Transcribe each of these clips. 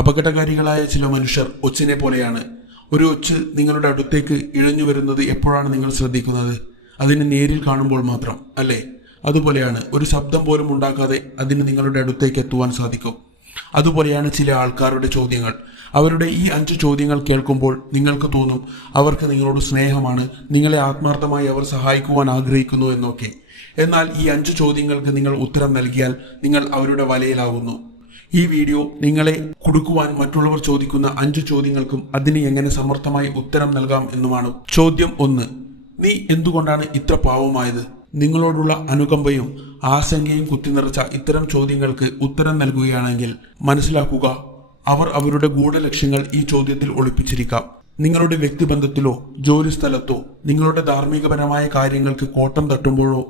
അപകടകാരികളായ ചില മനുഷ്യർ ഒച്ചിനെ പോലെയാണ്. ഒരു ഒച്ച് നിങ്ങളുടെ അടുത്തേക്ക് ഇഴഞ്ഞു വരുന്നത് എപ്പോഴാണ് നിങ്ങൾ ശ്രദ്ധിക്കുന്നത്? അതിനെ നേരിൽ കാണുമ്പോൾ മാത്രം, അല്ലേ? അതുപോലെയാണ്, ഒരു ശബ്ദം പോലും ഉണ്ടാക്കാതെ അതിന് നിങ്ങളുടെ അടുത്തേക്ക് എത്തുവാൻ സാധിക്കും. അതുപോലെയാണ് ചില ആൾക്കാരുടെ ചോദ്യങ്ങൾ. അവരുടെ ഈ 5 ചോദ്യങ്ങൾ കേൾക്കുമ്പോൾ നിങ്ങൾക്ക് തോന്നും അവർക്ക് നിങ്ങളോട് സ്നേഹമാണ്, നിങ്ങളെ ആത്മാർത്ഥമായി അവർ സഹായിക്കുവാൻ ആഗ്രഹിക്കുന്നു എന്നൊക്കെ. എന്നാൽ ഈ 5 ചോദ്യങ്ങൾക്ക് നിങ്ങൾ ഉത്തരം നൽകിയാൽ നിങ്ങൾ അവരുടെ വലയിലാവുന്നു. ഈ വീഡിയോ നിങ്ങളെ കുടുക്കുവാൻ മറ്റുള്ളവർ ചോദിക്കുന്ന 5 ചോദ്യങ്ങൾക്കും അതിന് എങ്ങനെ സമർത്ഥമായി ഉത്തരം നൽകാം എന്നുമാണ്. ചോദ്യം 1: നീ എന്തുകൊണ്ടാണ് ഇത്ര പാവമായത്? നിങ്ങളോടുള്ള അനുകമ്പയും ആശങ്കയും കുത്തിനിറച്ച ഇത്തരം ചോദ്യങ്ങൾക്ക് ഉത്തരം നൽകുകയാണെങ്കിൽ മനസ്സിലാക്കുക, അവർ അവരുടെ ഗൂഢലക്ഷ്യങ്ങൾ ഈ ചോദ്യത്തിൽ ഒളിപ്പിച്ചിരിക്കാം. നിങ്ങളുടെ വ്യക്തിബന്ധത്തിലോ ജോലി സ്ഥലത്തോ നിങ്ങളുടെ ധാർമ്മികപരമായ കാര്യങ്ങൾക്ക് കോട്ടം തട്ടുമ്പോഴോ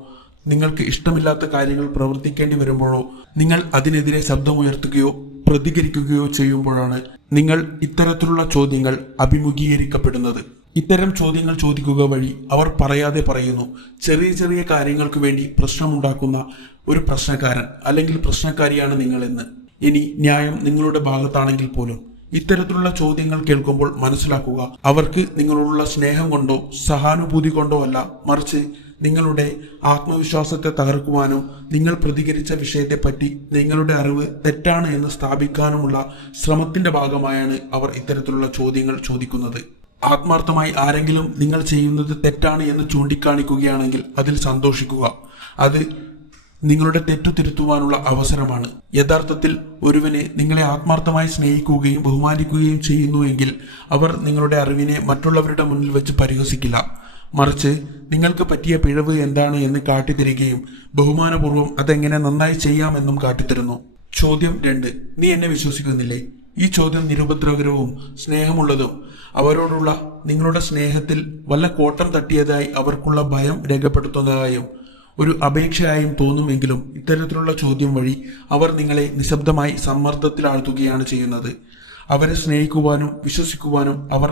നിങ്ങൾക്ക് ഇഷ്ടമില്ലാത്ത കാര്യങ്ങൾ പ്രവർത്തിക്കേണ്ടി വരുമ്പോഴോ നിങ്ങൾ അതിനെതിരെ ശബ്ദമുയർത്തുകയോ പ്രതികരിക്കുകയോ ചെയ്യുമ്പോഴാണ് നിങ്ങൾ ഇത്തരത്തിലുള്ള ചോദ്യങ്ങൾ അഭിമുഖീകരിക്കപ്പെടുന്നത്. ഇത്തരം ചോദ്യങ്ങൾ ചോദിക്കുക വഴി അവർ പറയാതെ പറയുന്നു, ചെറിയ ചെറിയ കാര്യങ്ങൾക്ക് വേണ്ടി പ്രശ്നമുണ്ടാക്കുന്ന ഒരു പ്രശ്നക്കാരൻ അല്ലെങ്കിൽ പ്രശ്നക്കാരിയാണ് നിങ്ങളെന്ന്. ഇനി ന്യായം നിങ്ങളുടെ ഭാഗത്താണെങ്കിൽ പോലും ഇത്തരത്തിലുള്ള ചോദ്യങ്ങൾ കേൾക്കുമ്പോൾ മനസ്സിലാക്കുക, അവർക്ക് നിങ്ങളോടുള്ള സ്നേഹം കൊണ്ടോ സഹാനുഭൂതി കൊണ്ടോ അല്ല, മറിച്ച് നിങ്ങളുടെ ആത്മവിശ്വാസത്തെ തകർക്കുവാനും നിങ്ങൾ പ്രതികരിച്ച വിഷയത്തെപ്പറ്റി നിങ്ങളുടെ അറിവ് തെറ്റാണ് എന്ന് സ്ഥാപിക്കാനുമുള്ള ശ്രമത്തിന്റെ ഭാഗമായാണ് അവർ ഇത്തരത്തിലുള്ള ചോദ്യങ്ങൾ ചോദിക്കുന്നത്. ആത്മാർത്ഥമായി ആരെങ്കിലും നിങ്ങൾ ചെയ്യുന്നത് തെറ്റാണ് എന്ന് ചൂണ്ടിക്കാണിക്കുകയാണെങ്കിൽ അതിൽ സന്തോഷിക്കുക. അത് നിങ്ങളുടെ തെറ്റു തിരുത്തുവാനുള്ള അവസരമാണ്. യഥാർത്ഥത്തിൽ ഒരുവനെ നിങ്ങളെ ആത്മാർത്ഥമായി സ്നേഹിക്കുകയും ബഹുമാനിക്കുകയും ചെയ്യുന്നുവെങ്കിൽ അവർ നിങ്ങളുടെ അറിവിനെ മറ്റുള്ളവരുടെ മുന്നിൽ വെച്ച് പരിഹസിക്കില്ല, മറിച്ച് നിങ്ങൾക്ക് പറ്റിയ പിഴവ് എന്താണ് എന്ന് കാട്ടിത്തരികയും ബഹുമാനപൂർവ്വം അതെങ്ങനെ നന്നായി ചെയ്യാമെന്നും കാട്ടിത്തരുന്നു. ചോദ്യം 2: നീ എന്നെ വിശ്വസിക്കുന്നില്ലേ? ഈ ചോദ്യം നിരുപദ്രവകരവും സ്നേഹമുള്ളതും അവരോടുള്ള നിങ്ങളുടെ സ്നേഹത്തിൽ വല്ല കോട്ടം തട്ടിയതായി അവർക്കുള്ള ഭയം രേഖപ്പെടുത്തുന്നതായും ഒരു അപേക്ഷയായും തോന്നുമെങ്കിലും ഇത്തരത്തിലുള്ള ചോദ്യം വഴി അവർ നിങ്ങളെ നിശബ്ദമായി സമ്മർദ്ദത്തിലാഴ്ത്തുകയാണ് ചെയ്യുന്നത്. അവരെ സ്നേഹിക്കുവാനും വിശ്വസിക്കുവാനും അവർ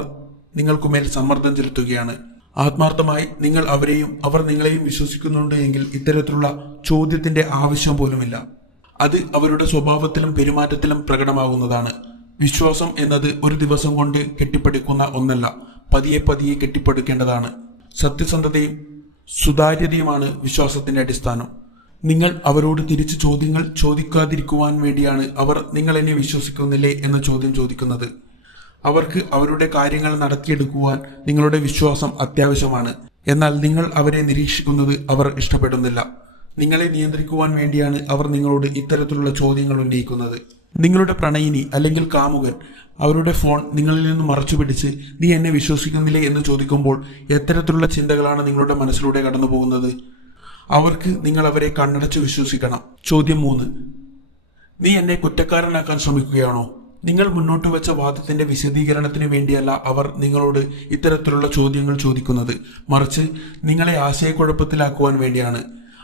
നിങ്ങൾക്കുമേൽ സമ്മർദ്ദം ചെലുത്തുകയാണ്. ആത്മാർത്ഥമായി നിങ്ങൾ അവരെയും അവർ നിങ്ങളെയും വിശ്വസിക്കുന്നുണ്ട് എങ്കിൽ ഇത്തരത്തിലുള്ള ചോദ്യത്തിന്റെ ആവശ്യം പോലുമില്ല. അത് അവരുടെ സ്വഭാവത്തിലും പെരുമാറ്റത്തിലും പ്രകടമാകുന്നതാണ്. വിശ്വാസം എന്നത് ഒരു ദിവസം കൊണ്ട് കെട്ടിപ്പടുക്കുന്ന ഒന്നല്ല, പതിയെ പതിയെ കെട്ടിപ്പടുക്കേണ്ടതാണ്. സത്യസന്ധതയും സുതാര്യതയുമാണ് വിശ്വാസത്തിന്റെ അടിസ്ഥാനം. നിങ്ങൾ അവരോട് തിരിച്ച് ചോദ്യങ്ങൾ ചോദിക്കാതിരിക്കുവാൻ വേണ്ടിയാണ് അവർ നിങ്ങൾ എന്നെ വിശ്വസിക്കുന്നില്ലേ എന്ന ചോദ്യം ചോദിക്കുന്നത്. അവർക്ക് അവരുടെ കാര്യങ്ങൾ നടത്തിയെടുക്കുവാൻ നിങ്ങളുടെ വിശ്വാസം അത്യാവശ്യമാണ്. എന്നാൽ നിങ്ങൾ അവരെ നിരീക്ഷിക്കുന്നത് അവർ ഇഷ്ടപ്പെടുന്നില്ല. നിങ്ങളെ നിയന്ത്രിക്കുവാൻ വേണ്ടിയാണ് അവർ നിങ്ങളോട് ഇത്തരത്തിലുള്ള ചോദ്യങ്ങൾ ഉന്നയിക്കുന്നത്. നിങ്ങളുടെ പ്രണയിനി അല്ലെങ്കിൽ കാമുകൻ അവരുടെ ഫോൺ നിങ്ങളിൽ നിന്ന് മറച്ചു പിടിച്ച് നീ എന്നെ വിശ്വസിക്കുന്നില്ലേ എന്ന് ചോദിക്കുമ്പോൾ എത്തരത്തിലുള്ള ചിന്തകളാണ് നിങ്ങളുടെ മനസ്സിലൂടെ കടന്നു പോകുന്നത്? അവർക്ക് നിങ്ങൾ അവരെ കണ്ണടച്ച് വിശ്വസിക്കണം. ചോദ്യം 3: നീ എന്നെ കുറ്റക്കാരനാക്കാൻ ശ്രമിക്കുകയാണോ? നിങ്ങൾ മുന്നോട്ട് വെച്ച വാദത്തിന്റെ വിശദീകരണത്തിന് വേണ്ടിയല്ല അവർ നിങ്ങളോട് ഇത്തരത്തിലുള്ള ചോദ്യങ്ങൾ ചോദിക്കുന്നത്, മറിച്ച് നിങ്ങളെ ആശയക്കുഴപ്പത്തിലാക്കുവാൻ വേണ്ടിയാണ്.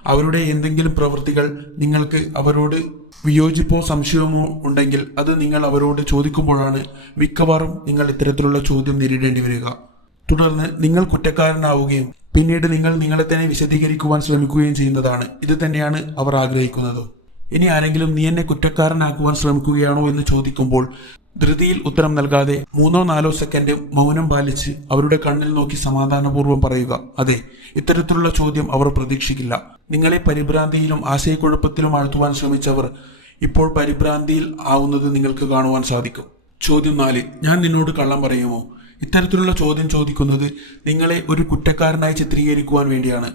അവരുടെ എന്തെങ്കിലും പ്രവൃത്തികൾ നിങ്ങൾക്ക് അവരോട് വിയോജിപ്പോ സംശയമോ ഉണ്ടെങ്കിൽ അത് നിങ്ങൾ അവരോട് ചോദിക്കുമ്പോഴാണ് മിക്കവാറും നിങ്ങൾ ഇത്തരത്തിലുള്ള ചോദ്യം നേരിടേണ്ടി വരിക. തുടർന്ന് നിങ്ങൾ കുറ്റക്കാരനാവുകയും പിന്നീട് നിങ്ങൾ നിങ്ങളെ തന്നെ വിശദീകരിക്കുവാൻ ശ്രമിക്കുകയും ചെയ്യുന്നതാണ്. ഇത് തന്നെയാണ് അവർ ആഗ്രഹിക്കുന്നത്. ഇനി ആരെങ്കിലും നീ എന്നെ കുറ്റക്കാരനാക്കുവാൻ ശ്രമിക്കുകയാണോ എന്ന് ചോദിക്കുമ്പോൾ ധൃതിയിൽ ഉത്തരം നൽകാതെ 3-4 സെക്കൻഡ് മൗനം പാലിച്ച് അവരുടെ കണ്ണിൽ നോക്കി സമാധാനപൂർവ്വം പറയുക, അതെ. ഇത്തരത്തിലുള്ള ചോദ്യം അവർ പ്രതീക്ഷിക്കില്ല. നിങ്ങളെ പരിഭ്രാന്തിയിലും ആശയക്കുഴപ്പത്തിലും ആഴ്ത്തുവാൻ ശ്രമിച്ചവർ ഇപ്പോൾ പരിഭ്രാന്തിയിൽ ആവുന്നത് നിങ്ങൾക്ക് കാണുവാൻ സാധിക്കും. ചോദ്യം 4: ഞാൻ നിന്നോട് കള്ളം പറയുമോ? ഇത്തരത്തിലുള്ള ചോദ്യം ചോദിക്കുന്നത് നിങ്ങളെ ഒരു കുറ്റക്കാരനായി ചിത്രീകരിക്കുവാൻ വേണ്ടിയാണ്.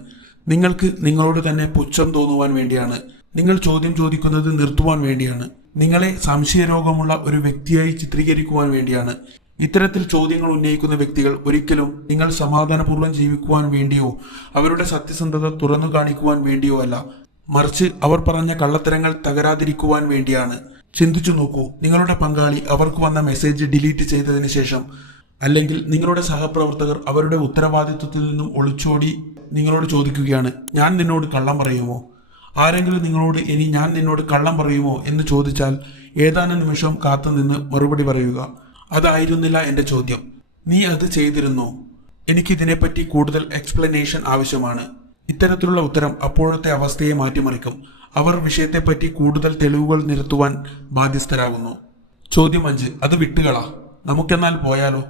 നിങ്ങൾക്ക് നിങ്ങളോട് തന്നെ പുച്ഛം തോന്നുവാൻ വേണ്ടിയാണ്. നിങ്ങൾ ചോദ്യം ചോദിക്കുന്നത് നിർത്തുവാൻ വേണ്ടിയാണ്. നിങ്ങളെ സംശയരോഗമുള്ള ഒരു വ്യക്തിയായി ചിത്രീകരിക്കുവാൻ വേണ്ടിയാണ്. ഇത്തരത്തിൽ ചോദ്യങ്ങൾ ഉന്നയിക്കുന്ന വ്യക്തികൾ ഒരിക്കലും നിങ്ങൾ സമാധാനപൂർവ്വം ജീവിക്കുവാൻ വേണ്ടിയോ അവരുടെ സത്യസന്ധത തുറന്നു കാണിക്കുവാൻ വേണ്ടിയോ അല്ല, മറിച്ച് അവർ പറഞ്ഞ കള്ളത്തരങ്ങൾ തകരാതിരിക്കുവാൻ വേണ്ടിയാണ്. ചിന്തിച്ചു നോക്കൂ, നിങ്ങളുടെ പങ്കാളി അവർക്ക് വന്ന മെസ്സേജ് ഡിലീറ്റ് ചെയ്തതിന് ശേഷം അല്ലെങ്കിൽ നിങ്ങളുടെ സഹപ്രവർത്തകർ അവരുടെ ഉത്തരവാദിത്വത്തിൽ നിന്നും ഒളിച്ചോടി നിങ്ങളോട് ചോദിക്കുകയാണ്, ഞാൻ നിന്നോട് കള്ളം പറയുമോ? ആരെങ്കിലും നിങ്ങളോട് ഇനി ഞാൻ നിന്നോട് കള്ളം പറയുമോ എന്ന് ചോദിച്ചാൽ ഏതാനും നിമിഷം കാത്തുനിന്ന് മറുപടി പറയുക, അതായിരുന്നില്ല എൻ്റെ ചോദ്യം, നീ അത് ചെയ്തിരുന്നോ? എനിക്കിതിനെപ്പറ്റി കൂടുതൽ എക്സ്പ്ലനേഷൻ ആവശ്യമാണ്. ഇത്തരത്തിലുള്ള ഉത്തരം അപ്പോഴത്തെ അവസ്ഥയെ മാറ്റിമറിക്കും. അവർ വിഷയത്തെപ്പറ്റി കൂടുതൽ തെളിവുകൾ നിരത്തുവാൻ ബാധ്യസ്ഥരാകുന്നു. ചോദ്യം 5. അത് വിട്ടുകളാ, നമുക്കെന്നാൽ പോയാലോ?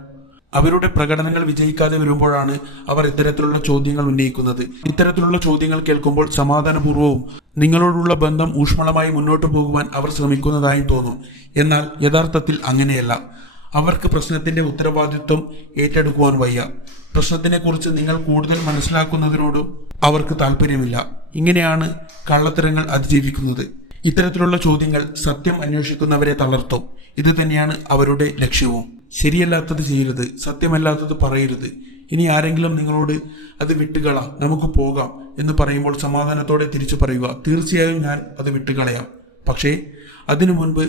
അവരുടെ പ്രകടനങ്ങൾ വിജയിക്കാതെ വരുമ്പോഴാണ് അവർ ഇത്തരത്തിലുള്ള ചോദ്യങ്ങൾ ഉന്നയിക്കുന്നത്. ഇത്തരത്തിലുള്ള ചോദ്യങ്ങൾ കേൾക്കുമ്പോൾ സമാധാനപൂർവ്വവും നിങ്ങളോടുള്ള ബന്ധം ഊഷ്മളമായി മുന്നോട്ട് പോകുവാൻ അവർ ശ്രമിക്കുന്നതായും തോന്നും. എന്നാൽ യഥാർത്ഥത്തിൽ അങ്ങനെയല്ല. അവർക്ക് പ്രശ്നത്തിന്റെ ഉത്തരവാദിത്വം ഏറ്റെടുക്കുവാൻ വയ്യ. പ്രശ്നത്തിനെക്കുറിച്ച് നിങ്ങൾ കൂടുതൽ മനസ്സിലാക്കുന്നതിനോടും അവർക്ക് താല്പര്യമില്ല. ഇങ്ങനെയാണ് കള്ളത്തരങ്ങൾ അതിജീവിക്കുന്നത്. ഇത്തരത്തിലുള്ള ചോദ്യങ്ങൾ സത്യം അന്വേഷിക്കുന്നവരെ തളർത്തും. ഇത് തന്നെയാണ് അവരുടെ ലക്ഷ്യവും. ശരിയല്ലാത്തത് ചെയ്യരുത്, സത്യമല്ലാത്തത് പറയരുത്. ഇനി ആരെങ്കിലും നിങ്ങളോട് അത് വിട്ടുകളാം, നമുക്ക് പോകാം എന്ന് പറയുമ്പോൾ സമാധാനത്തോടെ തിരിച്ചു പറയുക, തീർച്ചയായും ഞാൻ അത് വിട്ടുകളയാം, പക്ഷേ അതിനു മുൻപ്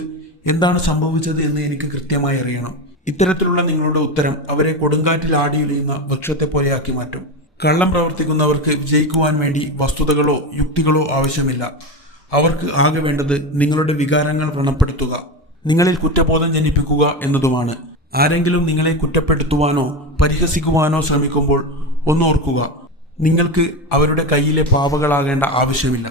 എന്താണ് സംഭവിച്ചത് എന്ന് എനിക്ക് കൃത്യമായി അറിയണം. ഇത്തരത്തിലുള്ള നിങ്ങളുടെ ഉത്തരം അവരെ കൊടുങ്കാറ്റിൽ ആടിയുലയുന്ന വൃക്ഷത്തെ പോലെയാക്കി മാറ്റും. കള്ളം പ്രവർത്തിക്കുന്നവർക്ക് വിജയിക്കുവാൻ വേണ്ടി വസ്തുതകളോ യുക്തികളോ ആവശ്യമില്ല. അവർക്ക് ആകെ വേണ്ടത് നിങ്ങളുടെ വികാരങ്ങൾ വ്രണപ്പെടുത്തുക, നിങ്ങളിൽ കുറ്റബോധം ജനിപ്പിക്കുക എന്നതുമാണ്. ആരെങ്കിലും നിങ്ങളെ കുറ്റപ്പെടുത്തുവാനോ പരിഹസിക്കുവാനോ ശ്രമിക്കുമ്പോൾ ഒന്നോർക്കുക, നിങ്ങൾക്ക് അവരുടെ കയ്യിലെ പാവകളാകേണ്ട ആവശ്യമില്ല.